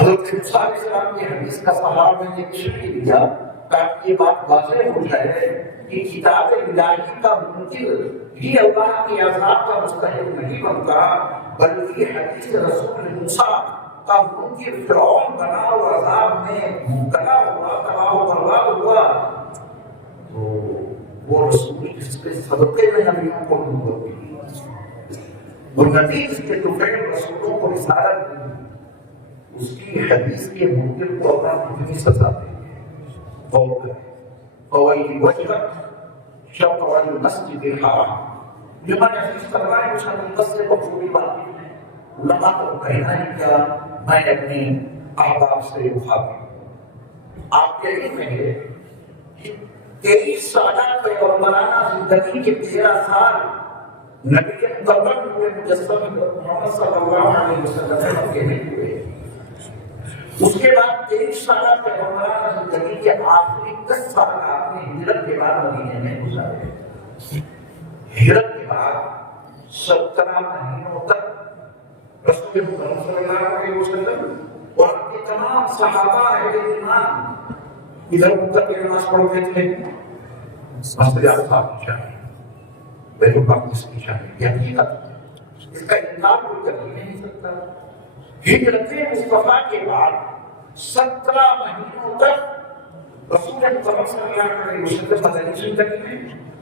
حضرت موسیٰ علیہ السلام کی حدیث کا سہارا میں نے اس لیے لیا تاکہ یہ بات واضح ہو جائے کہ کتاب الہی کا منکر ہی اللہ کے عذاب کا مستحق نہیں بنتا، بلکہ حدیث رسول موسیٰ کا منکر فرعون بنا اور عذاب میں مبتلا ہوا، تباہ و برباد ہوا، تو وہ رسول جس کے صدقے میں نبیوں کو نبوت ملی، وہ نبی جس کے طفیل رسولوں کو رسالت ملی، اس کی حدیث کے منکر کو اللہ کتنی سزا دیں گے۔ غور کریں، فَوَيْلِ وَجْهَكَ شَطْرَ الْمَسْجِدِ الْحَرَامِ، لمن حدیث کر رہا ہے اس حدیث سے بخوبی واقف ہے۔ علماء کو کہنا ہے کیا میں اپنے احباب سے مخاطب ہوں، آپ کے علم ہے 23 سالہ پیغمبرانہ زندگی کے 13 سال نبی مکرم ہوئے مجسم محمد صلی اللہ علیہ وسلم کے نہیں ہوئے، اس کے بعد 23 سالہ پیغمبرانہ زندگی کے آخری 10 سال آپ نے ہجرت کے بعد مدینے میں گزارے۔ ہجرت کے بعد 17 مہینوں تک رسول مکرم صلی اللہ علیہ وسلم اور آپ کے تمام صحابہ اہل ایمان ادھر ادھر کے نماز پڑھتے تھے، مسجد اقصی کی جانب، بیت المقدس کی جانب۔ یہ حقیقت ہے، اس کا انکار کوئی کر ہی نہیں سکتا۔ ہجرت مصطفیٰ کے بعد 17 مہینوں تک رسول مکرم صلی اللہ علیہ وسلم مدنی زندگی میں،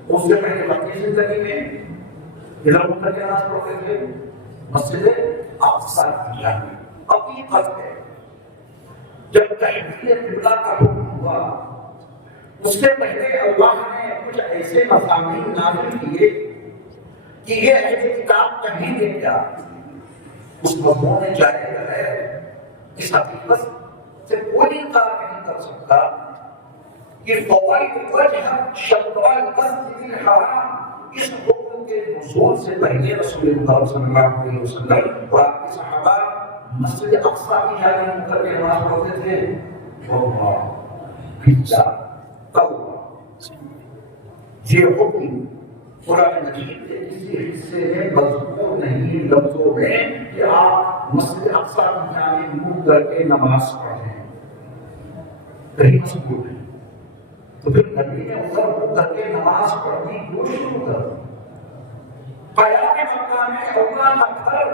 اس سے پہلے مکی زندگی میں ادھر ادھر کے نماز پڑھتے تھے، مسجد اقصی کی جانب۔ حقیقت ہے جب تحویل قبلہ کا حکم ہوا، اس سے پہلے اللہ نے کچھ ایسے مضامین نازل کیے کہ یہ اہل کتاب کہیں نہیں جا، اس مضمون میں جائے ہے، اس حقیقت سے کوئی انکار نہیں کر سکتا کہ فوائد وجہ شطر المسجد الحرام اس حکم کے نزول سے پہلے رسول اللہ صلی اللہ علیہ وسلم اور آپ کے صحابہ مسجد اقصی کی جانب مڑ کر کے نماز پڑھتے تھے۔ یہ حکم قرآن مجید کے کسی حصے میں مذکور نہیں لفظوں میں کہ آپ مسجد اقصی کی جانب منہ کر کے نماز پڑھیں، کہیں مذکور نہیں۔ تو پھر نبی نے ادھر منہ کر کے نماز پڑھنی کیوں شروع کر؟ قیام مکہ میں اللہ کا گھر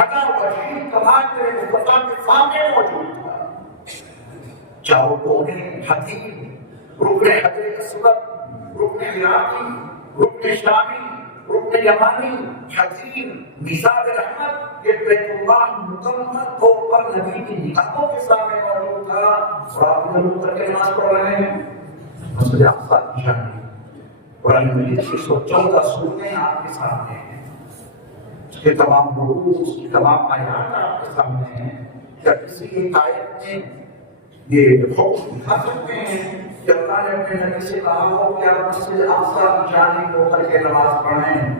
ادا وحی کمال کے مصطفیٰ کے سامنے موجود تھا، چاروں کونے حتیم، رکن حجر اسود، رکن عراقی، رکن شامی، رکن یمانی، حتیم، میزاب رحمت، یہ بیت اللہ مکمل طور پر نبی کی نگاہوں کے سامنے موجود تھا، اور آپ ادھر ادھر کے نماز پڑھ رہے ہیں مسجد اقصی کی جانب۔ قرآن مجید کی 114 سورتیں آپ کے سامنے ہیں، اس کے تمام رکوع، اس کی تمام آیات آپ کے سامنے ہیں۔ کیا کسی ایک آیت میں یہ حکم دکھا سکتے ہیں کہ اللہ نے اپنے نبی سے کہا ہو کہ آپ مسجد اقصی کی جانب ہو کر کے نماز پڑھیں؟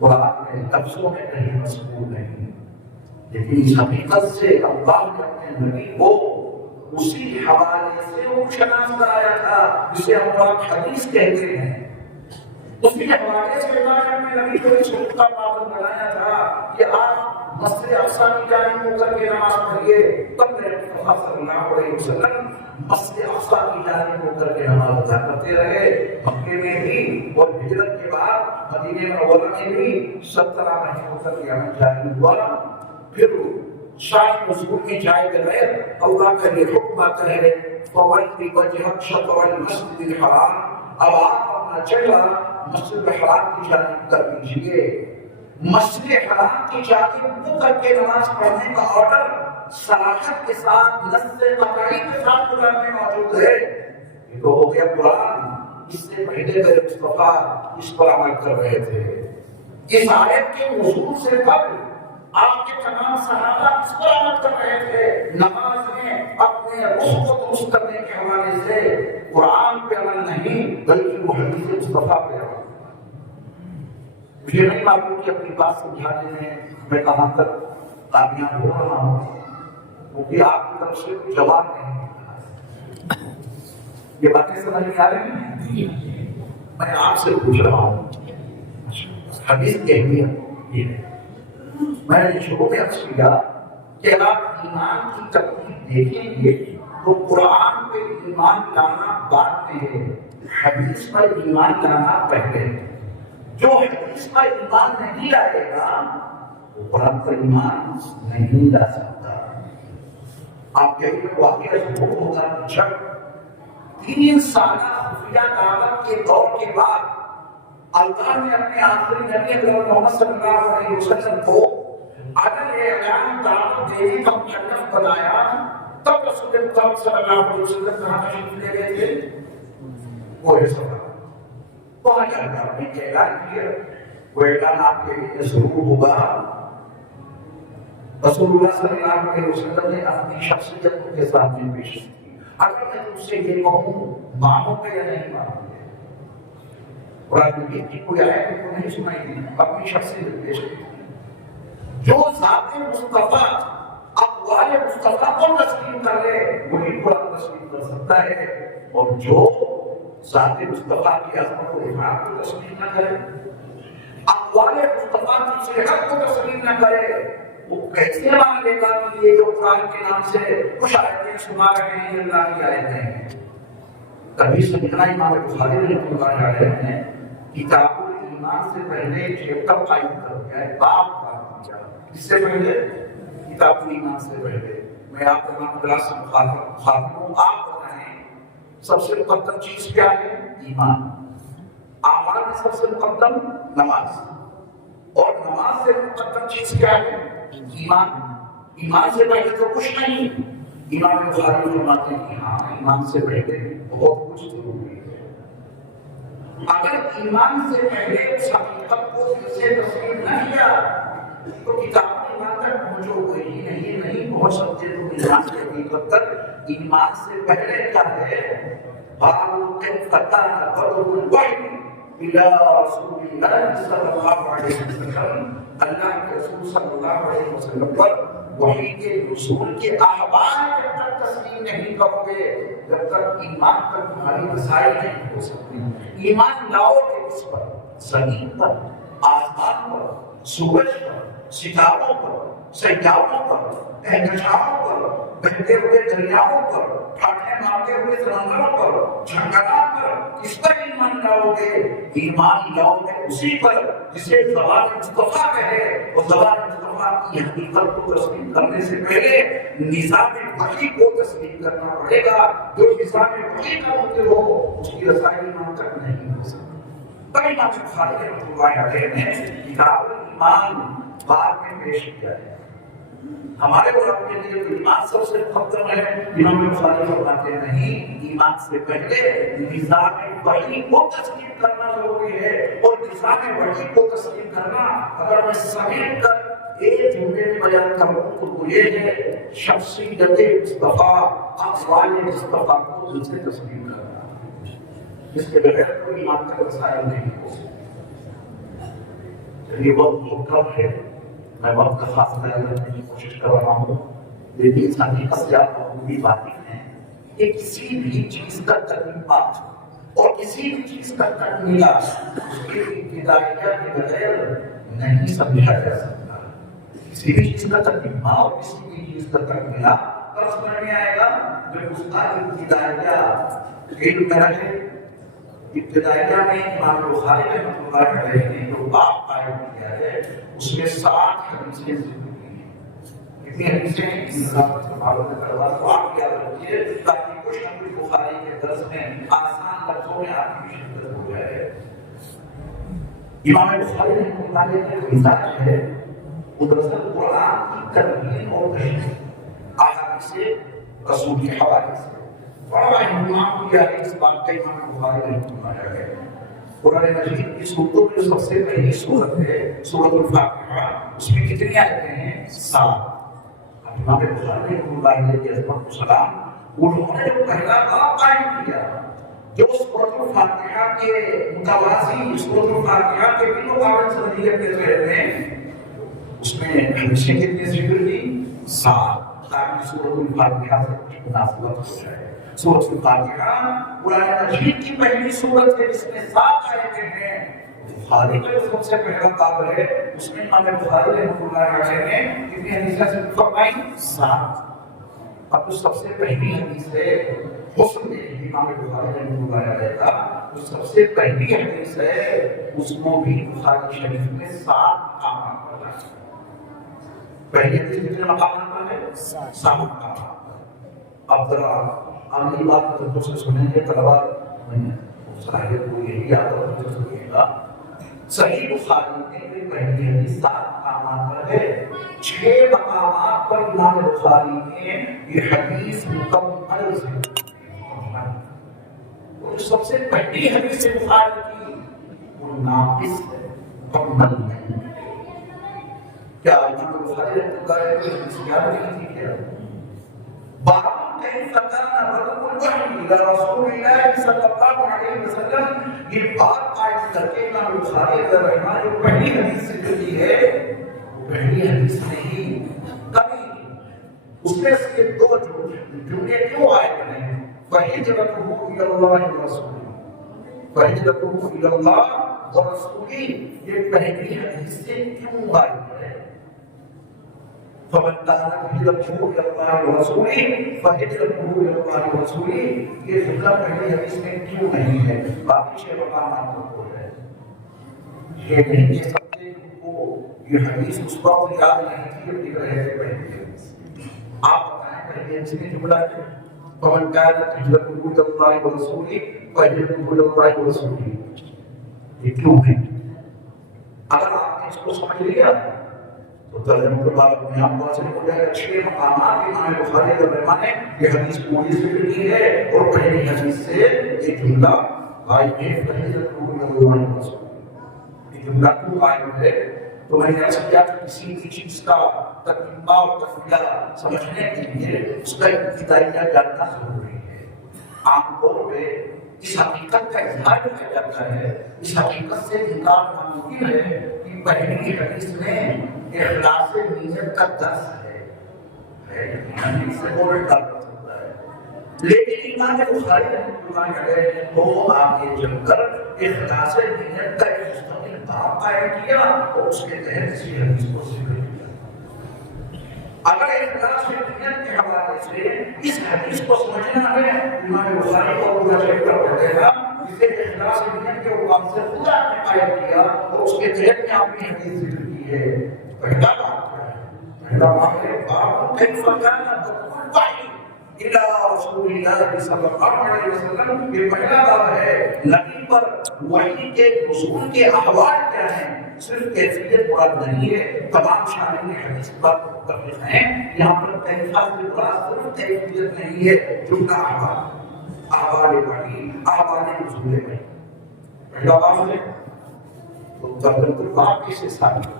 قرآن میں لفظوں میں کہیں مذکور نہیں، لیکن اس حقیقت سے اللہ نے اپنے نبی کو اسی حوالے سے وہ شناس کرایا تھا جسے ہم لوگ حدیث کہتے ہیں، اسی حوالے سے اللہ نے اپنے نبی کو اس حکم کا پابند بنایا تھا کہ آپ مسجد اقصی کی جانب ہو کر کے نماز پڑھیے۔ تب میرے مصطفیٰ صلی اللہ علیہ وسلم مسجد اقصی کی جانب ہو کر کے نماز ادا کرتے رہے، مکے میں بھی اور ہجرت کے بعد مدینہ منورہ میں بھی 17 مہینوں تک یہ عمل جاری ہوا۔ پھر شاید نزول میں جائے بغیر اللہ کا یہ حکم آتا ہے فَوَلِّ وَجْهَكَ شَطْرَ الْمَسْجِدِ الْحَرَامِ، اب آپ اپنا چہرہ مسجد حرام کی جانب کر دیجیے۔ مسجد حرام کی جانب منہ کر کے نماز پڑھنے کا آرڈر صراحت کے ساتھ، نص قطعی کے ساتھ قرآن میں موجود ہے۔ یہ تو ہو گیا قرآن، اس سے پہلے میرے مصطفیٰ اس پر عمل کر رہے تھے۔ اس آیت کے نزول سے قبل آپ کے تمام صحابہ اس پر عمل کر رہے تھے، نماز میں اپنے رخ کو درست کرنے کے حوالے سے قرآن پہ عمل نہیں بلکہ وہ حدیث مصطفیٰ پہ عمل۔ مجھے نہیں معلوم کہ اپنی بات سمجھانے میں کہاں تک کامیاب ہو رہا ہوں، کیونکہ آپ کی طرف سے کوئی جواب نہیں۔ یہ باتیں سمجھ میں آ رہی ہیں؟ میں آپ سے پوچھ رہا ہوں، حدیث کی اہمیت یہ ہے۔ میں نے شروع میں عرض کیا کہ آپ ایمان کی ترتیب دیکھیں گے تو قرآن پہ ایمان لانا بعد میں ہے، حدیث پر ایمان لانا پہلے ہے۔ جو حدیث پر ایمان نہیں لائے گا وہ قرآن پر ایمان نہیں لا سکتا۔ آپ کہیں گے واقعہ ضرور ہوگا، جب 3 سالہ خفیہ دعوت کے دور کے بعد اللہ نے اپنے آخری نبی حضرت محمد صلی اللہ علیہ وسلم کو عدل اعلان دعوت دینے کا مکلف بنایا، تب رسول اللہ صلی اللہ علیہ وسلم کہاں تشریف لے گئے تھے؟ وہ صفا۔ وہاں جا کر آپ نے اعلان کیا، وہ اعلان آپ کے لیے ضرور ہوگا۔ رسول اللہ صلی اللہ علیہ وسلم نے اپنی شخصیت ان کے سامنے پیش کی، اگر میں تم سے یہ کہوں مانو گے یا نہیں مانو گے؟ قرآن مجید کی کوئی آیت کو نہیں سنائی دی، اپنی شخصیت پیش کی۔ جو ذات مصطفیٰ اقوال مصطفیٰ کو تسلیم کر لے وہی قرآن تسلیم کر سکتا ہے، اور جو ذات مصطفیٰ کی عظمت و افراد کو تسلیم نہ کرے، اقوال مصطفیٰ کی صحت کو تسلیم نہ کرے، وہ کیسے مان لے گا کہ یہ جو قرآن کے نام سے کچھ آیتیں سنا رہے ہیں اللہ کی آیتیں ہیں؟ کبھی سمجھنا امام بخاری رحمۃ اللہ علیہ نے کتاب الایمان سے پہلے چیپٹر قائم کر دیا ہے، باب قائم کیا۔ اس سے پہلے کتاب الایمان سے پہلے میں آپ کو مدرسہ مخاطب ہوں، آپ بتائیں سب سے مقدم چیز کیا ہے؟ ایمان۔ اعمال میں سب سے مقدم نماز، اور نماز سے مقدم چیز کیا ہے؟ ایمان۔ ایمان سے پہلے تو کچھ نہیں۔ امام بخاری فرماتے ہیں کہ ہاں ایمان سے پہلے بہت کچھ ضروری ہے۔ اگر ایمان سے پہلے اس حقیقت کو دل سے تسلیم نہ کیا تو کتاب ایمان تک پہنچو گے ہی نہیں پہنچ سکتے۔ تو ایمان کی حقیقت تک ایمان سے پہلے کیا ہے؟ باب کیف کان بدء الوحی الى رسول اللہ صلی اللہ علیہ وسلم، اللہ کے رسول صلی اللہ علیہ وسلم پر وحی کے رسول کے احوال جب تک تسلیم نہیں کرو گے، جب تک ایمان پر تمہاری رسائی نہیں ہو سکتی۔ ایمان لاؤ گے اس پر؟ زمین پر، آسمان پر، سورج پر، ستاروں پر، سیاروں پر، کہکشاؤں پر، بہتے ہوئے دریاؤں پر، پھاٹے مارتے ہوئے سمندروں پر، جھنگلات پر، اس پر ایمان لاؤ گے۔ ایمان لاؤ گے اسی پر جسے زبان مصطفیٰ کہے، اور زبان مصطفیٰ کی حقیقت کو تسلیم کرنے سے پہلے نظام وحی کو تسلیم کرنا پڑے گا۔ جو نظام وحی کا ہوتے ہو اس کی رسائی ایمان تک نہیں ہو سکتی۔ تب امام بخاری رحمۃ اللہ علیہ نے کتاب الایمان بعد میں پیش کیا ہے۔ ہمارے قرآن کے لیے تو ایمان سب سے مقدم ہے۔ امام بخاری فرماتے ہیں نہیں، ایمان سے پہلے نظام وحی کو تسلیم کرنا ضروری ہے، اور نظام وحی کو تسلیم کرنا اگر میں سمیٹ کر ایک جملے میں بیان کروں تو وہ یہ ہے شخصیت مصطفیٰ اقوال مصطفیٰ کو دل سے تسلیم کرنا، جس کے بغیر کوئی ایمان کا رسائی نہیں ہو سکتا۔ چلیے وقت بہت کم ہے، میں وقت کا خاص خیال رکھنے کی کوشش کر رہا ہوں، لیکن اس حقیقت سے آپ کو بھی واقف ہیں کہ کسی بھی چیز کا تجربہ اور کسی بھی چیز کا تکمیلہ اس کی ابتدائیہ کے بغیر نہیں سمجھا جا سکتا۔ کسی بھی چیز کا تجربہ اور کسی بھی چیز کا تکمیلہ کب سمجھ میں آئے گا؟ جب اس کا ابتدائیہ علم میں رہے۔ ابتدائیہ میں امام بخاری رحمۃ اللہ علیہ نے جو باب قائم کیا ہے اس میں 60 حدیثیں ذکر کی ہیں۔ اتنی حدیثیں آپ یاد رکھیے تاکہ کچھ نہ کچھ بخاری کے درس میں آسان لفظوں میں آپ کی شرکت ہو جائے۔ امام بخاری رحمۃ اللہ علیہ کا مزاج ہے دراصل قرآن کی ترمیم اور تشریح احادیث رسول کے حوالے سے۔ بڑا اہتمام کیا ہے اس بات کا امام بخاری رحمۃ اللہ علیہ۔ قرآن مجید کی سورتوں میں سب سے پہلی سورت ہے سورۃ الفاتحہ، اس میں کتنی آیتیں ہیں؟ 7۔ امام بخاری رحمۃ اللہ علیہ کی عظمت و سلام، انہوں نے جو پہلا باب قائم کیا جو سورۃ الفاتحہ کے متوازی، سورۃ الفاتحہ کے بالمقابل فضیلت کے تحت ہیں، اس میں حدیثیں کتنی ذکر کی؟ 7، تاکہ سورۃ الفاتحہ سے کچھ مناسبت ہو جائے۔ سورۃ الفاتحہ قرآن مجید کی پہلی سورت ہے جس میں 7 آیتیں ہیں، بخاری کا جو سب سے پہلا باب ہے اس میں امام بخاری رحمۃ اللہ علیہ نے کتنی حدیثیں ذکر فرمائی؟ 7۔ اب جو سب سے پہلی حدیث ہے حسن امام بخاری رحمۃ اللہ علیہ کا جو سب سے پہلی حدیث ہے اس کو بھی بخاری شریف میں 7 مقامات پر ہے۔ پہلی حدیث کتنے مقامات پر ہے؟ 7 مقامات۔ اب ذرا اگلی بات تو سے سنیں گے طلبا، صلاحیت کو یہی یاد رکھیے گا، صحیح بخاری میں پہلی حدیث 7 مقامات پر ہے، 6 مقامات پر امام بخاری نے یہ حدیث مکمل ذکر ہے۔ اور جو سب سے پہلی حدیث بخاری کی وہ ناقص ہے، مکمل نہیں۔ کیا امام بخاری رحمۃ اللہ علیہ کی حدیث یاد نہیں تھی کیا؟ باب کیف کان بدء الوحی الی رسول اللہ صلی اللہ علیہ وسلم، یہ بات قائم کر کے امام بخاری رحمہ اللہ جو پہلی حدیث ذکر کی ہے وہ پہلی حدیث نہیں، کبھی اس میں سے 2 جملے کیوں آئے ہیں؟ فہجرتہ الی اللہ ورسولہ، فہجرتہ الی اللہ ورسولہ، یہ پہلی حدیث سے کیوں آئے ہیں؟ فمن كانت هجرته الى الله ورسوله فهجرته الى الله ورسوله، یہ جملہ پہلی حدیث میں کیوں نہیں ہے؟ باقی 6 مقامات کو ہے، یہ نہیں کہہ سکتے کو یہ حدیث اس وقت یاد نہیں تھی جب لکھ رہے تھے پہلی حدیث۔ آپ بتائیں پہلی حدیث میں جملہ ہے فمن كانت هجرته الى الله ورسوله فهجرته الى الله ورسوله، یہ کیوں ہے؟ اگر آپ نے اس کو سمجھ لیا تو ترجمہ کے بعد میں آپ کو سمجھ جائے گا 6 مقامات امام بخاری رحمہ نے یہ حدیث پوری ذکر کی ہے، اور پہلی حدیث سے یہ جملہ قائم ہے، یہ جملہ کیوں قائم ہے؟ تو میں نے ایسا کیا کہ کسی بھی چیز کا ترجمہ اور تفصیلات سمجھنے کے لیے اس کا ابتدائیہ جاننا ضروری ہے۔ عام طور پہ اس حقیقت کا اظہار کیا جاتا ہے، اس حقیقت سے انکار ناممکن ہے کہ پہلی حدیث میں اخلاص نیت کا درس ہے، لیکن امام بخاری رحمۃ اللہ علیہ وہ آگے چل کر اخلاص نیت کا ایک مستقل باب قائم کیا اور اس کے تحت اسی حدیث کو ذکر کیا۔ اگر اخلاص نیت کے حوالے سے اس حدیث کو سمجھنا ہے، امام بخاری کو پورا چیک کر پڑے گا، اسے اخلاص نیت کے حوالے سے خدا نے قائم کیا اور اس کے تحت میں آپ نے حدیث ذکر کی ہے۔ پہلا بات ہے، پہلا بات ہے باب کیف کان بدء الوحی الی رسول اللہ صلی اللہ علیہ وسلم، یہ پہلا باب ہے نبی پر وحی کے نزول کے احوال کیا ہیں، صرف کیفیت مراد نہیں ہے۔ تمام شامل حدیث پر متفق ہیں، یہاں پر کیفیت سے مراد صرف کیفیت نہیں ہے، جملہ احوال وحی، احوال نزول وحی۔ پہلا باب ہے تو ترجمہ باب کیسے ثابت ہے؟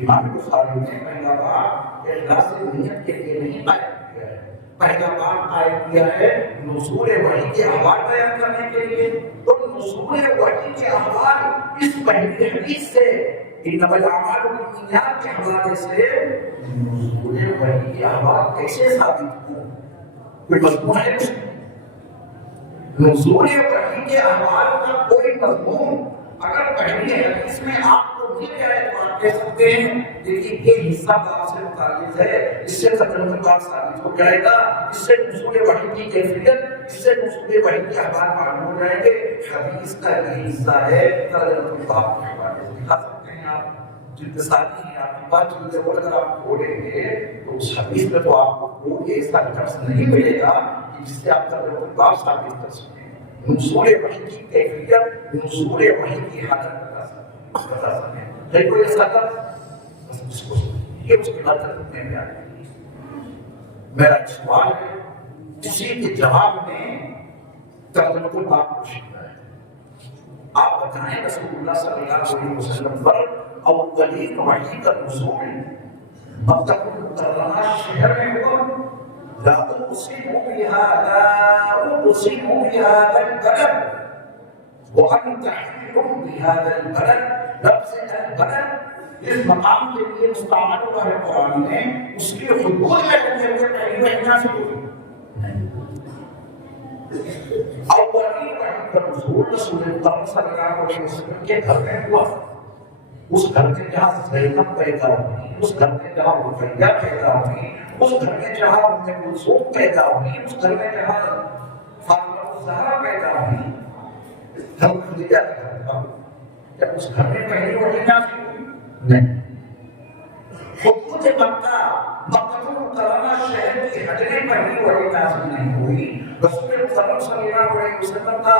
امام بخاری نے پہلا باب اخلاص نیت کے لیے نہیں قائم کیا ہے، پہلا باب قائم کیا ہے نزول وحی کے احوال بیان کرنے کے لیے، اور نزول وحی کے احوال اس پہلی حدیث سے انما الاعمال بالنیات کے حوالے سے نزول وحی کے احوال کیسے ثابت ہوں؟ کوئی مضمون ہے اس میں؟ نزول وحی کے احوال کا کوئی مضمون اگر پہلی حدیث میں آپ کو مل جائے تو آپ کہہ سکتے ہیں دیکھیے یہ حصہ باب سے متعلق ہے، اس سے ترجمہ باب ثابت ہو جائے گا، اس سے نزول وحی کی کیفیت، اس سے نزول وحی کے احوال معلوم ہو جائیں گے۔ حدیث کا یہ حصہ ہے ترجمہ باب کے حوالے سے دکھا سکتے ہیں آپ، جو تصادی ہے آپ کی بات چیزیں وہ اگر آپ کھولیں گے تو اس حدیث میں تو آپ کو کوئی ایسا لفظ نہیں ملے گا جس سے آپ ترجمہ باب ثابت کر سکیں۔ نزول وحی کی کیفیت، نزول وحی کی حالت بتا سکتے ہیں، ہے کوئی ایسا لفظ بس اس کو یہ اس کے بعد ترجمے میں آ جائے گی۔ میرا سوال ہے اسی کے جواب میں ترجمہ کو باب کو شکر ہے، آپ بتائیں رسول اللہ صلی اللہ علیہ وسلم پر اولین وحی کا نزول مکہ المکرمہ شہر میں ہوا، لا اقسم بهذا البلد وانت حل بهذا البلد، لفظ البلد اس مقام کے لیے مستعمل ہوا ہے قرآن میں، اس کی حدود میں ہوتے ہوئے پہلی وحی نازل ہوئی۔ اولین وحی کا نزول رسول اللہ صلی اللہ علیہ وسلم کے گھر میں ہوا، اس گھر میں جہاں زینب پیدا ہوئی، اس گھر میں جہاں رقیہ پیدا ہوئی، اس گھر میں جہاں ام کلثوم پیدا ہوئی، اس گھر میں جہاں فاطمہ الزہرا پیدا ہوئی، ہم خدیجہ کا گھر تھا، کیا اس گھر میں پہلی وحی نازل ہوئی؟ نہیں۔ خود مکہ المکرمہ شہر کی حج میں پہلی وحی نازل نہیں ہوئی۔ رسول اللہ صلی اللہ علیہ وسلم کا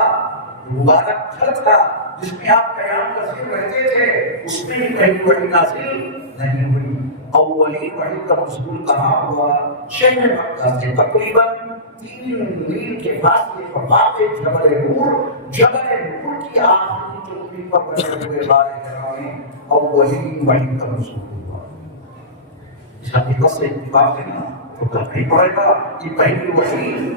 مبارک گھر تھا جس میں آپ قیام پذیر رہتے تھے، اس میں بھی پہلی وحی نازل نہیں ہوئی۔ اولی وحی کا نزول کہاں ہوا؟ شہر مکہ سے تقریباً 3 میل کے فاصلے پر واقع جبل نور کی آخری چوٹی پر بنے ہوئے غار حرا میں اولی وحی کا نزول ہوا۔ اس حقیقت سے اتفاق ہے نا، تو کہنا پڑے گا کہ پہلی وحی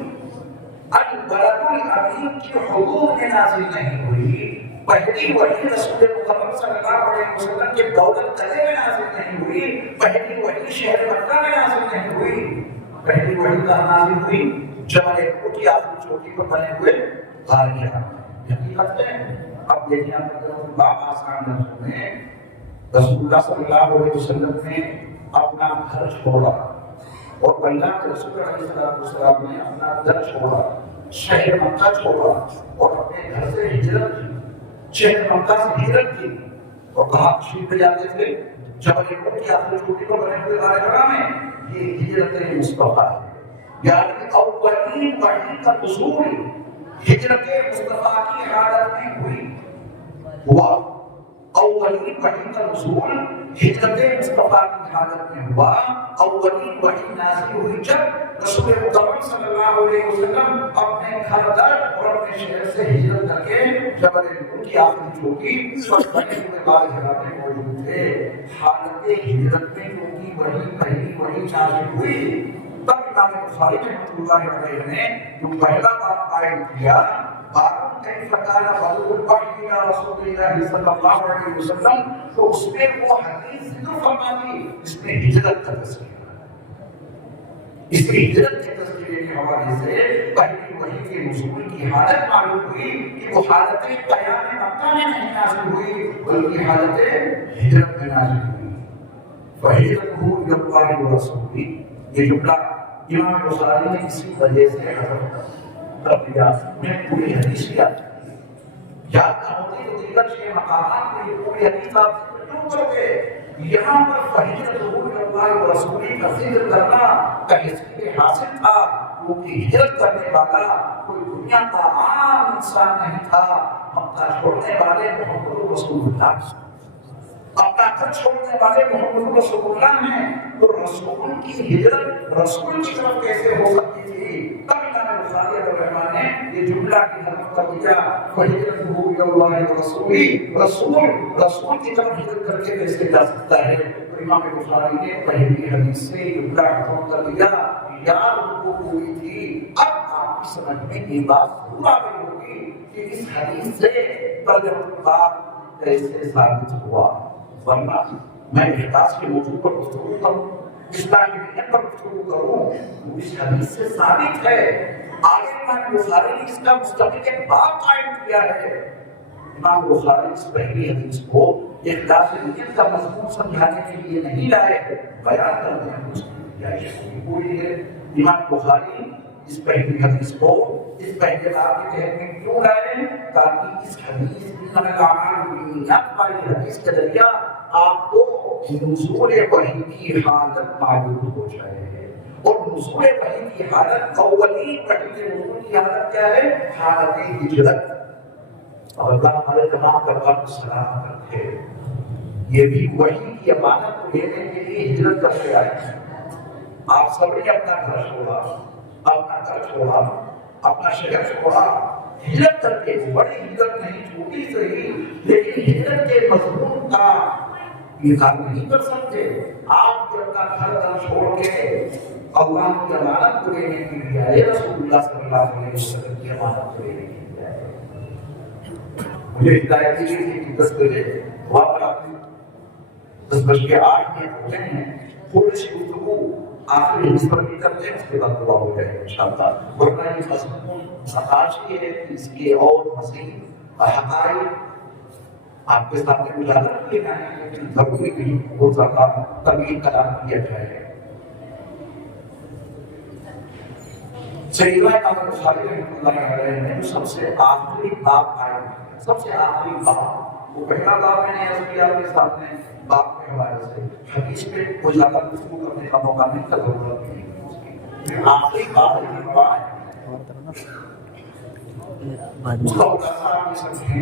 البلد الامین کی حدود میں نازل نہیں ہوئی، پہلی وحی رسول مکرم صلی اللہ علیہ وسلم کے دولت قلعے میں نازل نہیں ہوئی، پہلی وحی شہر مکہ میں نازل نہیں ہوئی، پہلی وحی کہاں نازل ہوئی؟ جبل نور کی آخری چوٹی پر بنے ہوئے غار حرا میں۔ حقیقت ہے اب دیکھیں آپ بات آسان لفظوں میں، رسول اللہ صلی اللہ علیہ وسلم نے اپنا گھر چھوڑا اور اللہ کے رسول علیہ السلام نے اپنا گھر چھوڑا، شہر مکہ چھوڑا اور اپنے گھر سے ہجرت کی، شہر مکہ سے ہجرت کی اور کہاں تشریف لے جاتے تھے؟ جبل نور کی آخری چوٹی پر بنے ہوئے غار حرا میں۔ یہ ہجرت مصطفیٰ ہے، یعنی اولین وحی کا نزول ہجرت مصطفیٰ کی حالت میں ہوا۔ اولین وحی کا نزول ہجرت مصطفیٰ کی حالت میں ہوا۔ اولین وحی نازل ہوئی جب رسول مکرم صلی اللہ علیہ وسلم اپنے گھر در اور اپنے شہر سے ہجرت کر کے جبل نور کی آخری چوٹی پر بنے ہوئے غار حرا میں موجود تھے۔ حالت ہجرت میں کیونکہ وہی پہلی وحی نازل ہوئی، تب امام بخاری رحمۃ اللہ علیہ نے جو پہلا باب قائم کیا، باب کیف کان بدء الوحی الی رسول اللہ صلی اللہ علیہ وسلم، تو اس میں وہ حدیث ذکر فرما دی جس میں ہجرت کا تذکرہ، اس میں ہجرت کے تذکرے کے حوالے سے پہلی وحی کے نزول کی حالت معلوم ہوئی کہ وہ حالت قیام مکہ میں نہیں نازل ہوئی بلکہ حالت ہجرت میں نازل ہوئی۔ فہجرتہ الی اللہ ورسولہ، یہ جملہ امام بخاری نے اسی وجہ سے حذف کر دیا۔ میں پوری حدیث یاد نہ ہوتی تو دیگر 6 مقامات میں یہ پوری حدیث آپ کیوں کرتے؟ یہاں پر فہجرتہ الی اللہ ورسولہ کا ذکر کرنا تحصیل حاصل تھا، کیونکہ ہجرت کرنے والا کوئی دنیا کا عام انسان نہیں تھا، مکہ چھوڑنے والے محمد رسول اللہ، اپنا گھر چھوڑنے والے محمد رسول اللہ ہیں، تو رسول کی ہجرت رسول کی طرف کیسے ہو سکتی تھی؟ تب امام بخاری رحمہ نے یہ جملہ کی حذف کر دیا، فہجرتہ الی اللہ ورسولہ، رسول کی طرف ہجرت کر کے کیسے جا سکتا ہے؟ تو امام بخاری نے پہلی حدیث سے یہ جملہ حذف کر دیا، یاد ان کو پوری تھی۔ اب آپ کی سمجھ میں یہ بات ضرور آ گئی ہوگی کہ اس حدیث سے ترجمہ بات کیسے ثابت ہوا، ورنہ میں احساس کے موضوع پر گفتگو کروں، اسلام کی دین پر گفتگو کروں، اس حدیث سے ثابت ہے۔ آگے امام بخاری نے اس کا مستقل ایک باب قائم کیا ہے۔ امام بخاری اس پہلی حدیث کو احساس دین کا مضمون سمجھانے کے لیے نہیں لائے، بیان کرنے ہیں اس کی پوری ہے۔ امام بخاری اس پہلی حدیث کو اس پہلے باب کے تحت میں کیوں لائے؟ تاکہ اس حدیث انما الاعمال بالنیات والی حدیث کے ذریعہ آپ کو نزول وحی کی حالت معلوم ہو جائے، اور نزول وحی کی حالت اولین وحی کے نزول کی حالت کیا ہے؟ حالت ہجرت۔ اور اللہ ہمارے تمام کا سلام کرتے، یہ بھی وحی کی امانت کو لینے کے لیے ہجرت کر کے آئے۔ آپ سب نے اپنا گھر چھوڑا، اپنا شہر چھوڑا، ہجرت کر کے، بڑی ہجرت نہیں، چھوٹی صحیح، لیکن ہجرت کے مضمون کا انکار نہیں کر سکتے۔ آپ جب اپنا گھر چھوڑ کے اللہ کی امانت کو لینے کے لیے آئے، رسول اللہ صلی اللہ علیہ وسلم کی امانت کو لینے کے لیے آئے۔ مجھے ہدایت دی گئی تھی کہ 10 بجے وہاں پر آپ 10:08 ہو گئے ہیں، تھوڑی سی گفتگو آخری اس پر بھی کرتے ہیں، اس کے بعد دعا ہو جائے انشاءاللہ۔ ورنہ یہ مضمون نقاش کے ہے، اس کے اور مزید حقائق آپ کے سامنے اجاگر کیے گئے ہیں، لیکن ضروری بھی وہ زیادہ طویل کلام کیا جائے۔ سیدنا امام بخاری رحمۃ اللہ علیہ نے سب سے آخری باب آیا، سب سے آخری باب، وہ پہلا باب میں نے عرض کیا آپ کے سامنے باب کے حوالے سے حدیث پہ وہ زیادہ گفتگو کرنے کا موقع نہیں، کا ضرورت نہیں۔ آخری باب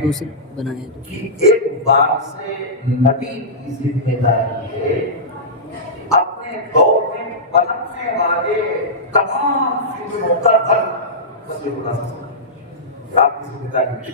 دوسرے بنائے کہ ایک بار سے نبی کی ذمہ داری ہے اپنے دور میں پنپنے والے تمام فکروں کا حل رسول اللہ صلی اللہ علیہ وسلم آپ کی ذمہ داری